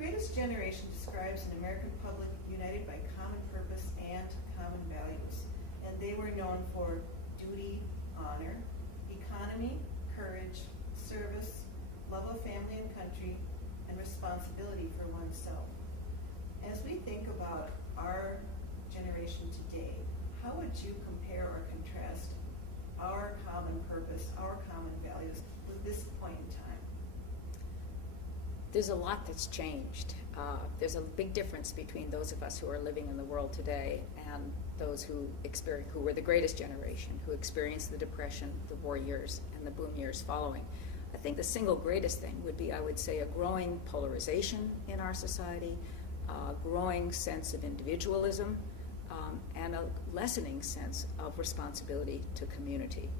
Greatest Generation describes an American public united by common purpose and common values. And they were known for duty, honor, economy, courage, service, love of family and country, and responsibility for oneself. As we think about our generation today, how would you compare or contrast our common purpose, our common values with this point in time? There's a lot that's changed. There's a big difference between those of us who are living in the world today and those who were the greatest generation, who experienced the Depression, the war years, and the boom years following. I think the single greatest thing would be, I would say, a growing polarization in our society, a growing sense of individualism, and a lessening sense of responsibility to community.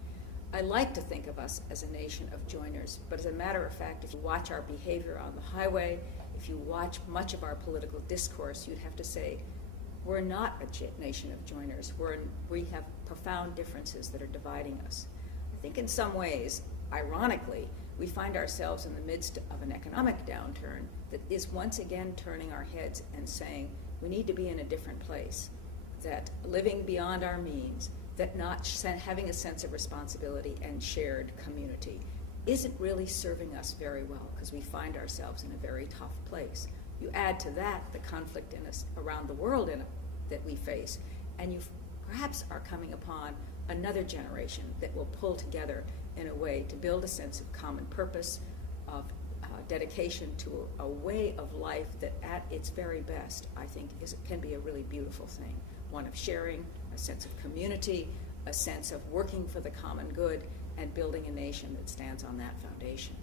I like to think of us as a nation of joiners, but as a matter of fact, if you watch our behavior on the highway, if you watch much of our political discourse, you'd have to say, we're not a nation of joiners. We have profound differences that are dividing us. I think in some ways, ironically, we find ourselves in the midst of an economic downturn that is once again turning our heads and saying, we need to be in a different place, that living beyond our means, that not having a sense of responsibility and shared community isn't really serving us very well, because we find ourselves in a very tough place. You add to that the conflict in us around the world that we face, and you perhaps are coming upon another generation that will pull together in a way to build a sense of common purpose, of dedication to a way of life that at its very best, I think, can be a really beautiful thing. One of sharing, a sense of community, a sense of working for the common good, and building a nation that stands on that foundation.